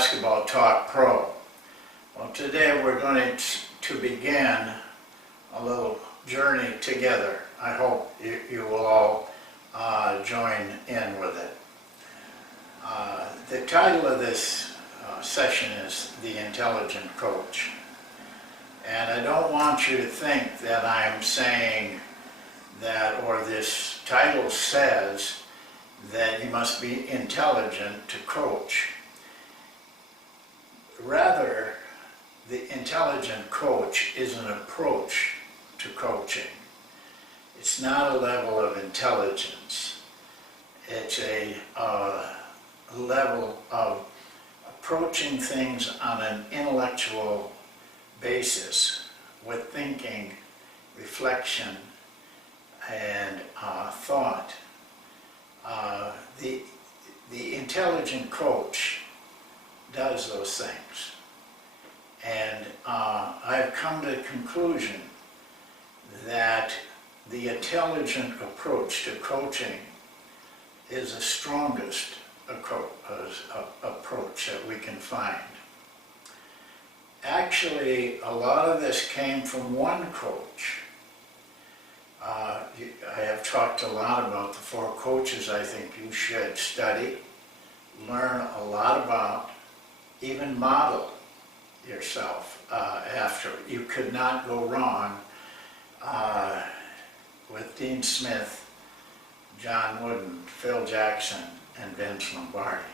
Basketball Talk Pro. Well, today we're going to begin a little journey together. I hope you will all join in with it. The title of this session is The Intelligent Coach. And I don't want you to think that I'm saying that, or this title says that you must be intelligent to coach. Rather, the intelligent coach is an approach to coaching. It's not a level of intelligence. It's a level of approaching things on an intellectual basis with thinking, reflection, and thought. The intelligent coach does those things. And I've come to the conclusion that the intelligent approach to coaching is the strongest approach that we can find. Actually, a lot of this came from one coach. I have talked a lot about the 4 coaches I think you should study, learn a lot about, even model yourself after. You could not go wrong with Dean Smith, John Wooden, Phil Jackson, and Vince Lombardi.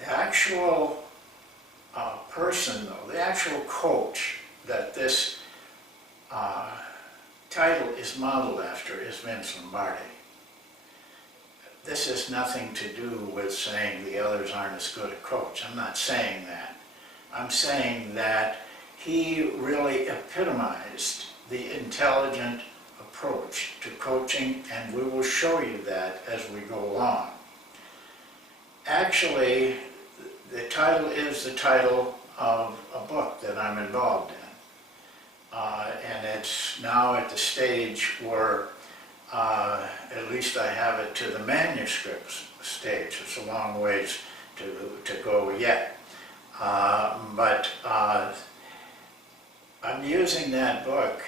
The actual person, though, the actual coach that this title is modeled after is Vince Lombardi. This has nothing to do with saying the others aren't as good a coach. I'm not saying that. I'm saying that he really epitomized the intelligent approach to coaching, and we will show you that as we go along. Actually, the title is the title of a book that I'm involved in. And it's now at the stage where, at least I have it to the manuscript stage. It's a long ways to go yet. But I'm using that book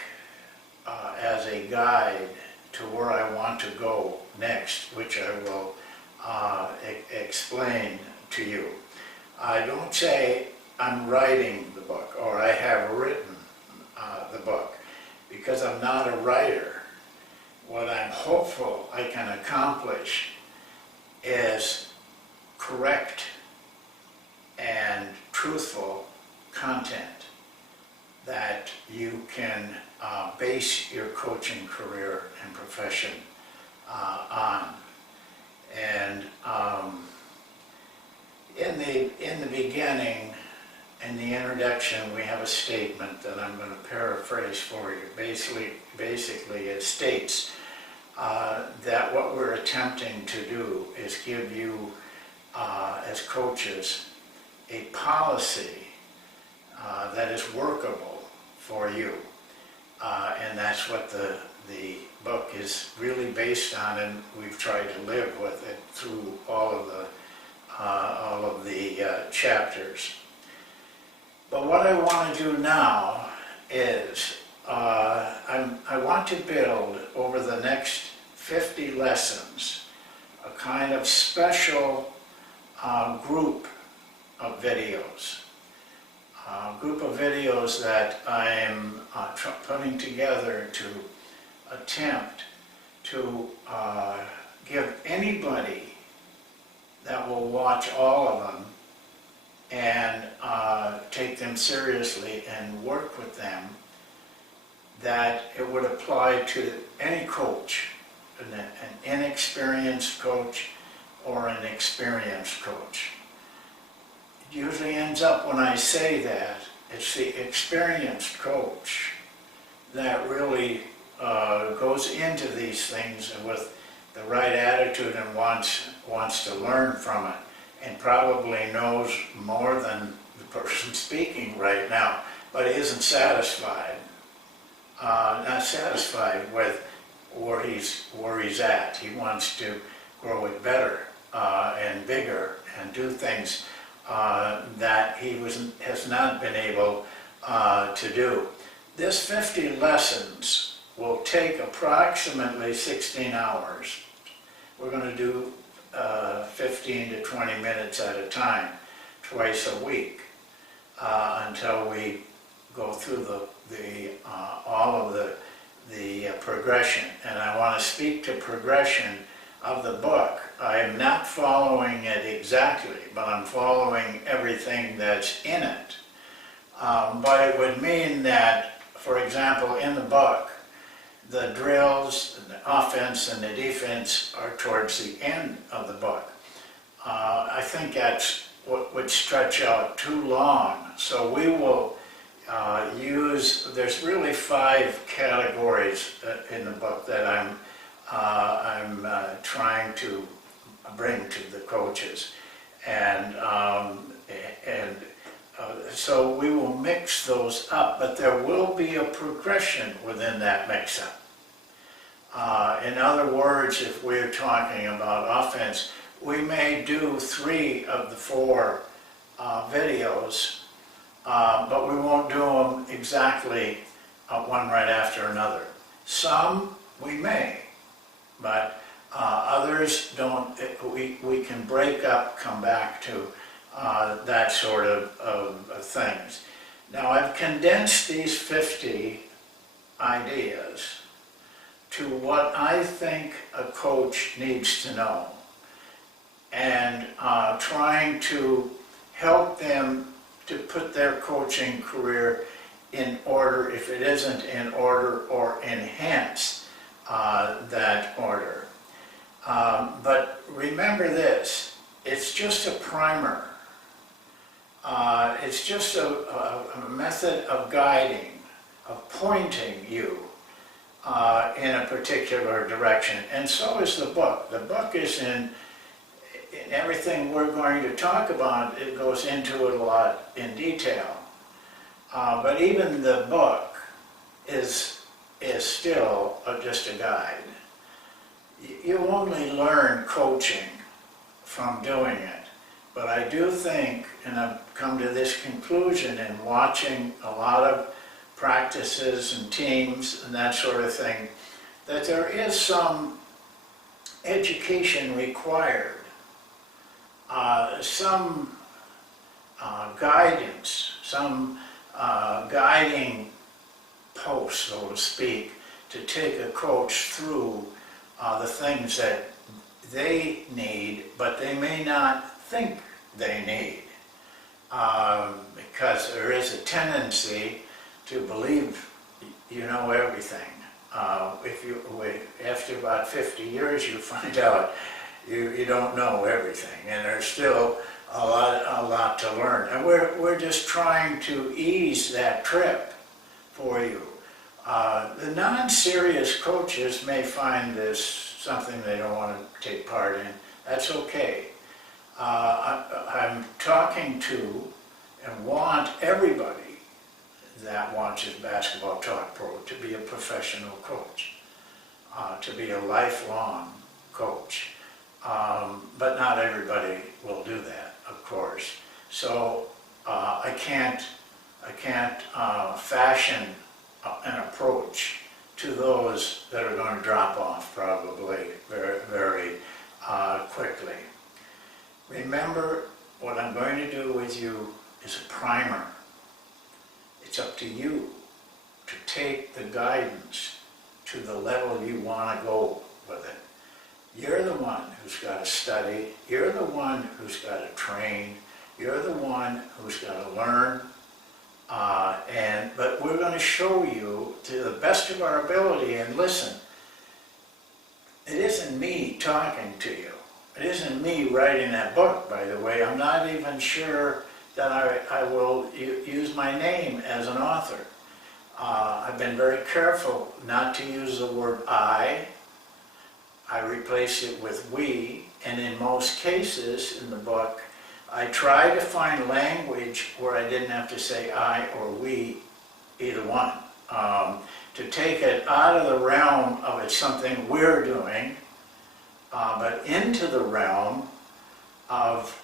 as a guide to where I want to go next, which I will explain to you. I don't say I'm writing the book or I have written the book, because I'm not a writer. What I'm hopeful I can accomplish is correct and truthful content that you can base your coaching career and profession on. And in the beginning, in the introduction, we have a statement that I'm going to paraphrase for you. Basically, it states that what we're attempting to do is give you, as coaches, a policy that is workable for you. And that's what the book is really based on, and we've tried to live with it through all of the chapters. But what I want to do now is I want to build over the next 50 lessons a kind of special group of videos. Group of videos that I am putting together to attempt to give anybody that will watch all of them and take them seriously and work with them, that it would apply to any coach, an inexperienced coach or an experienced coach. It usually ends up, when I say that, it's the experienced coach that really goes into these things with the right attitude and wants to learn from it, and probably knows more than the person speaking right now, but isn't satisfied. Not satisfied with where he's at. He wants to grow it better and bigger and do things that he has not been able to do. This 50 lessons will take approximately 16 hours. We're going to do 15 to 20 minutes at a time, twice a week, until we go through all of the progression. And I want to speak to progression of the book. I am not following it exactly, but I'm following everything that's in it. But it would mean that, for example, in the book, the drills, the offense and the defense are towards the end of the book. I think that's what would stretch out too long. So we will there's really 5 categories in the book that I'm trying to bring to the coaches. So we will mix those up, but there will be a progression within that mix-up. In other words, if we're talking about offense, we may do 3 of the 4 videos, but we won't do them exactly one right after another. Some we may, but others don't. We can break up, come back to that sort of things. Now, I've condensed these 50 ideas to what I think a coach needs to know, and trying to help them to put their coaching career in order, if it isn't in order, or enhance that order. But remember this, it's just a primer. It's just a method of guiding, of pointing you in a particular direction. And so is the book. The book is in everything we're going to talk about. It goes into it a lot in detail. But even the book is still just a guide. You only learn coaching from doing it. But I do think, and I've come to this conclusion in watching a lot of practices and teams and that sort of thing, that there is some education required, some guidance, some guiding post, so to speak, to take a coach through the things that they need, but they may not think they need, because there is a tendency to believe you know everything. After about 50 years, you find out you don't know everything, and there's still a lot to learn. And we're just trying to ease that trip for you. The non-serious coaches may find this something they don't want to take part in. That's okay. I'm talking to and want everybody that watches Basketball Talk Pro to be a professional coach, to be a lifelong coach. But not everybody will do that, of course. So I can't fashion an approach to those that are going to drop off probably very, very quickly. Remember, what I'm going to do with you is a primer. It's up to you to take the guidance to the level you want to go with it. You're the one who's got to study. You're the one who's got to train. You're the one who's got to learn. But we're going to show you to the best of our ability. And listen, it isn't me talking to you. It isn't me writing that book, by the way. I'm not even sure that I will use my name as an author. I've been very careful not to use the word I. I replace it with we, and in most cases in the book, I try to find language where I didn't have to say I or we, either one. To take it out of the realm of it's something we're doing, but into the realm of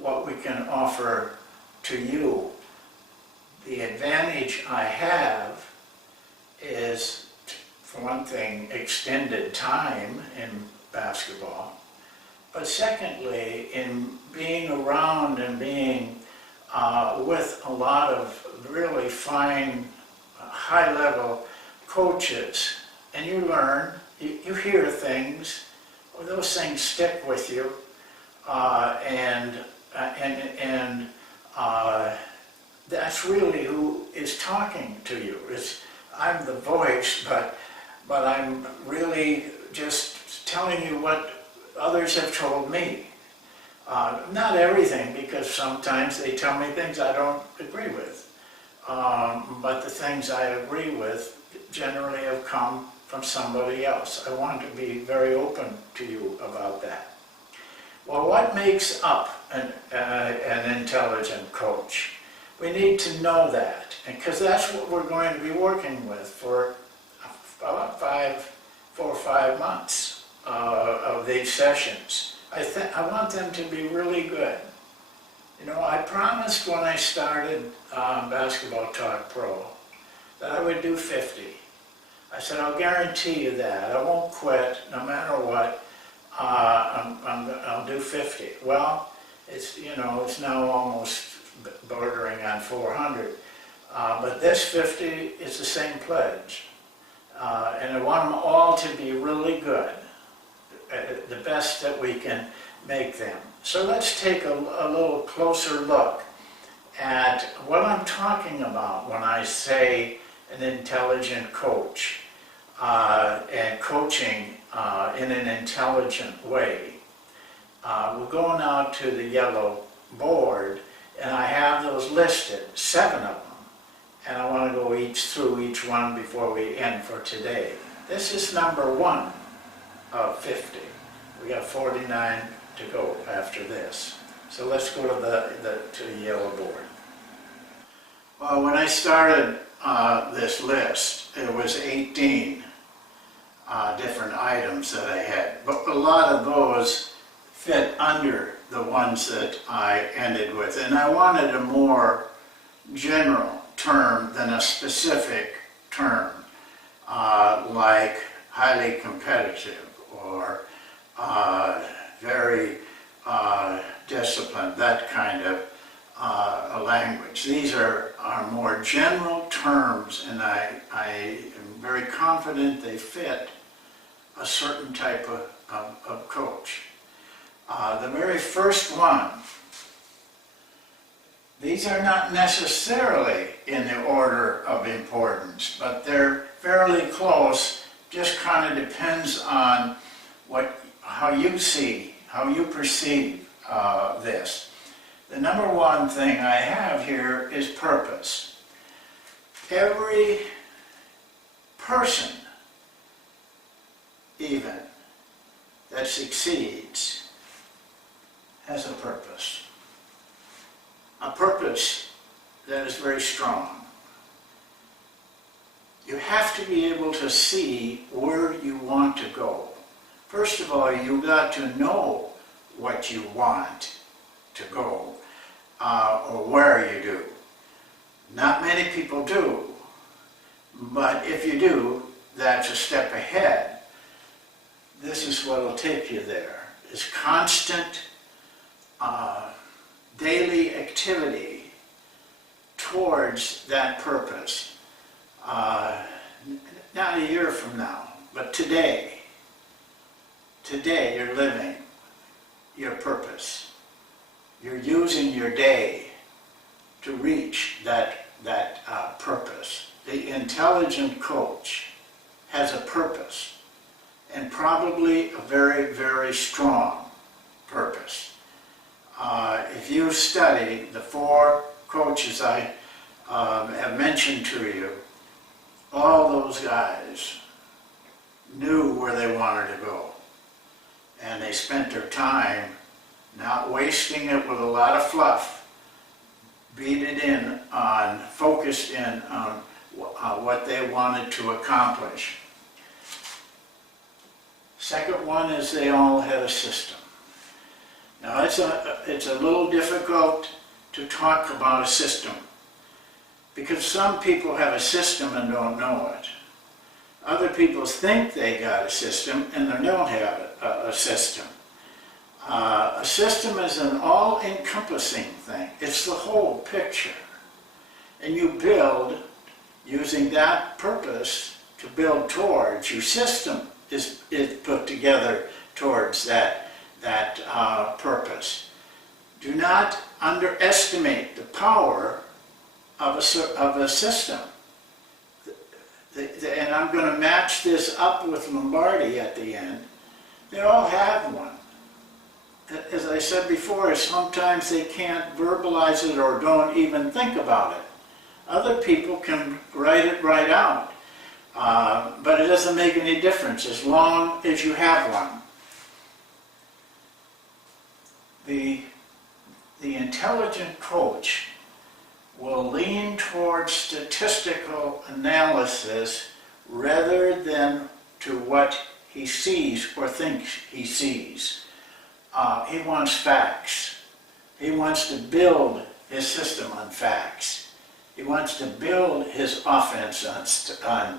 what we can offer to you. The advantage I have is, for one thing, extended time in basketball, but secondly, in being around and being with a lot of really fine, high-level coaches, and you learn, you hear things, well, those things stick with you, and that's really who is talking to you. I'm the voice, but I'm really just telling you what others have told me. Not everything, because sometimes they tell me things I don't agree with. But the things I agree with generally have come from somebody else. I want to be very open to you about that. Well, what makes up an intelligent coach? We need to know that, because that's what we're going to be working with for about 4 or 5 months of these sessions. I want them to be really good. You know, I promised when I started Basketball Talk Pro that I would do 50. I said, I'll guarantee you that. I won't quit, no matter what. I'll do 50. Well, it's now almost bordering on 400. But this 50 is the same pledge. And I want them all to be really good, the best that we can make them. So let's take a little closer look at what I'm talking about when I say an intelligent coach and coaching in an intelligent way. We'll go now to the yellow board, and I have those listed, 7 of them. And I want to go through each one before we end for today. This is number 1 of 50. We got 49 to go after this. So let's go to the yellow board. Well, when I started this list, it was 18 different items that I had. But a lot of those fit under the ones that I ended with. And I wanted a more general term than a specific term, like highly competitive or very disciplined, that kind of a language. These are more general terms, and I am very confident they fit a certain type of coach. The very first one, these are not necessarily in the order of importance, but they're fairly close. Just kind of depends on how you see, how you perceive this. The number 1 thing I have here is purpose. Every person, even, that succeeds has a purpose. A purpose that is very strong. You have to be able to see where you want to go. First of all, you've got to know what you want to go, or where you do. Not many people do, but if you do, that's a step ahead. This is what will take you there, is constant daily activity towards that purpose. Not a year from now, but today you're living your purpose. You're using your day to reach that purpose. The intelligent coach has a purpose, and probably a very, very strong purpose. If you study the 4 coaches I have mentioned to you, all those guys knew where they wanted to go. And they spent their time not wasting it with a lot of fluff, focused in on what they wanted to accomplish. Second one is they all had a system. Now it's a little difficult to talk about a system because some people have a system and don't know it. Other people think they got a system and they don't have a system. A system is an all-encompassing thing. It's the whole picture. And you build using that purpose to build towards. Your system is put together towards that purpose. Do not underestimate the power of a system. And I'm going to match this up with Lombardi at the end. They all have one. As I said before, sometimes they can't verbalize it or don't even think about it. Other people can write it right out. But it doesn't make any difference as long as you have one. The intelligent coach will lean towards statistical analysis rather than to what he sees or thinks he sees. He wants facts. He wants to build his system on facts. He wants to build his offense on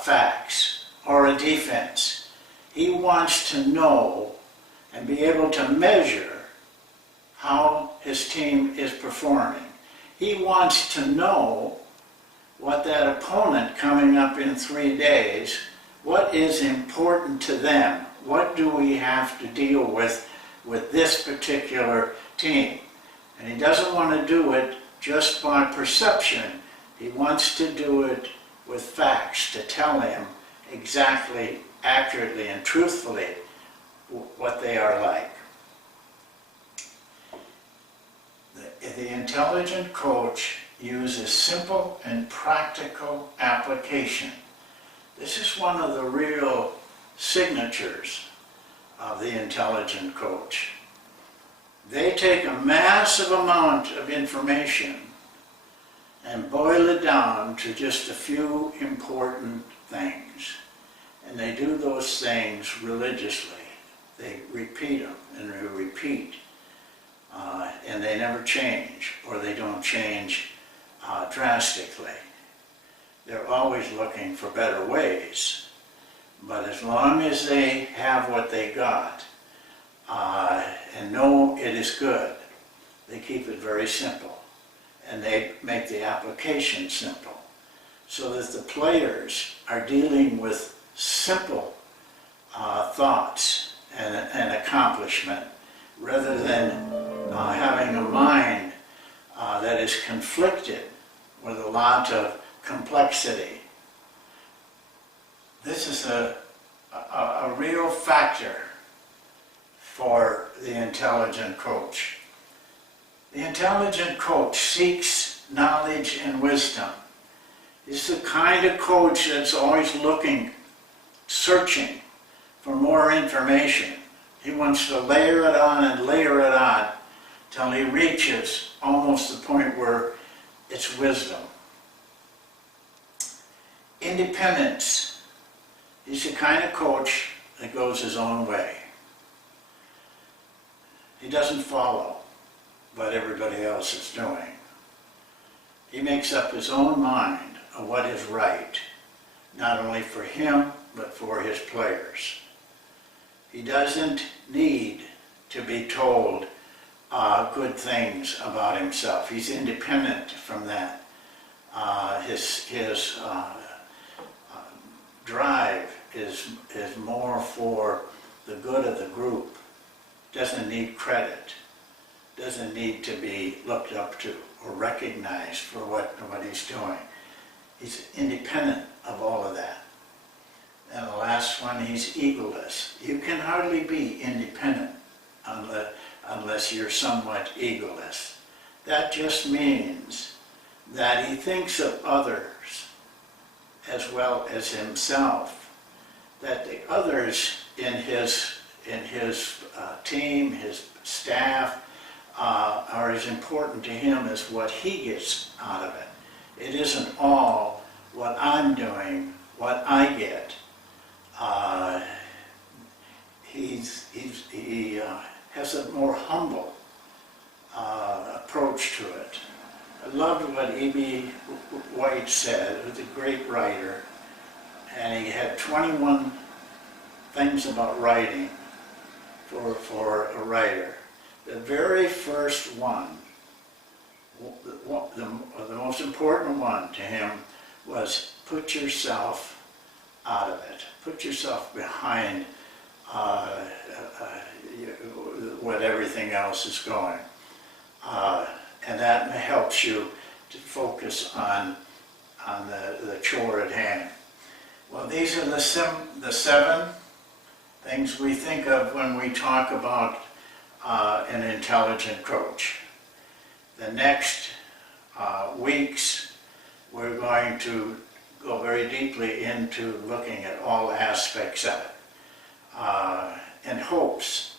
facts or a defense. He wants to know and be able to measure how his team is performing. He wants to know what that opponent coming up in 3 days, what is important to them. What do we have to deal with this particular team? And he doesn't want to do it just by perception. He wants to do it with facts to tell him exactly, accurately, and truthfully what they are like. The intelligent coach uses simple and practical application. This is one of the real signatures of the intelligent coach. They take a massive amount of information and boil it down to just a few important things. And they do those things religiously. They repeat them and they repeat. And they never change, or they don't change drastically. They're always looking for better ways. But as long as they have what they got and know it is good, they keep it very simple. And they make the application simple so that the players are dealing with simple thoughts and accomplishment rather than having a mind that is conflicted with a lot of complexity. This is a real factor for the intelligent coach. The intelligent coach seeks knowledge and wisdom. He's the kind of coach that's always looking, searching for more information. He wants to layer it on and layer it on till he reaches almost the point where it's wisdom. Independence. He's the kind of coach that goes his own way. He doesn't follow what everybody else is doing. He makes up his own mind of what is right, not only for him, but for his players. He doesn't need to be told good things about himself. He's independent from that. His drive is more for the good of the group. Doesn't need credit. Doesn't need to be looked up to or recognized for what he's doing. He's independent of all of that. And the last one, he's egoless. You can hardly be independent unless you're somewhat egoless. That just means that he thinks of others as well as himself. That the others in his team, his staff, are as important to him as what he gets out of it. It isn't all what I'm doing, what I get. He has has a more humble approach to it. I loved what E.B. White said. He was a great writer, and he had 21 things about writing for a writer. The very first one, the most important one to him, was put yourself out of it. Put yourself behind what everything else is going. And that helps you to focus on the chore at hand. Well, these are the 7 things we think of when we talk about an intelligent coach. The next weeks, we're going to go very deeply into looking at all aspects of it, in hopes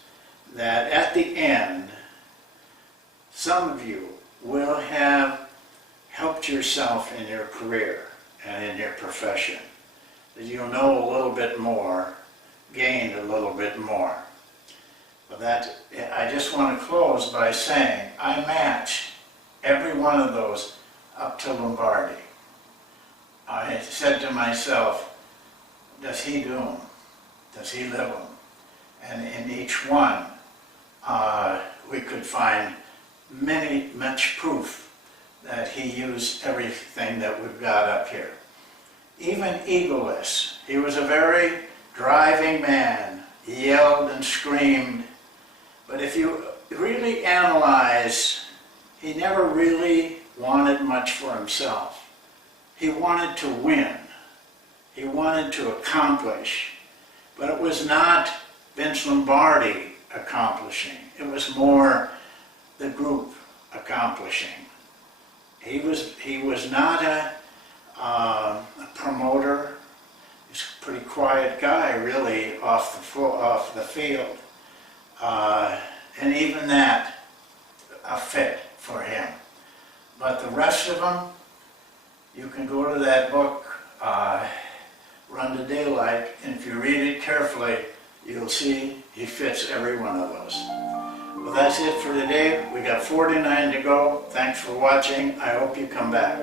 that at the end, some of you will have helped yourself in your career and in your profession. That you'll know a little bit more, gained a little bit more. But I just want to close by saying I match every one of those up to Lombardi. I said to myself, does he do them? Does he live them? And in each one, we could find much proof that he used everything that we've got up here. Even Evilness, he was a very driving man. He yelled and screamed, but if you really analyze, he never really wanted much for himself. He wanted to win. He wanted to accomplish, but it was not Vince Lombardi accomplishing. It was more the group accomplishing. He was not a promoter. He's a pretty quiet guy, really, off the field. And even that, a fit for him. But the rest of them, you can go to that book, Run to Daylight, and if you read it carefully, you'll see he fits every one of those. Well, that's it for today. We got 49 to go. Thanks for watching. I hope you come back.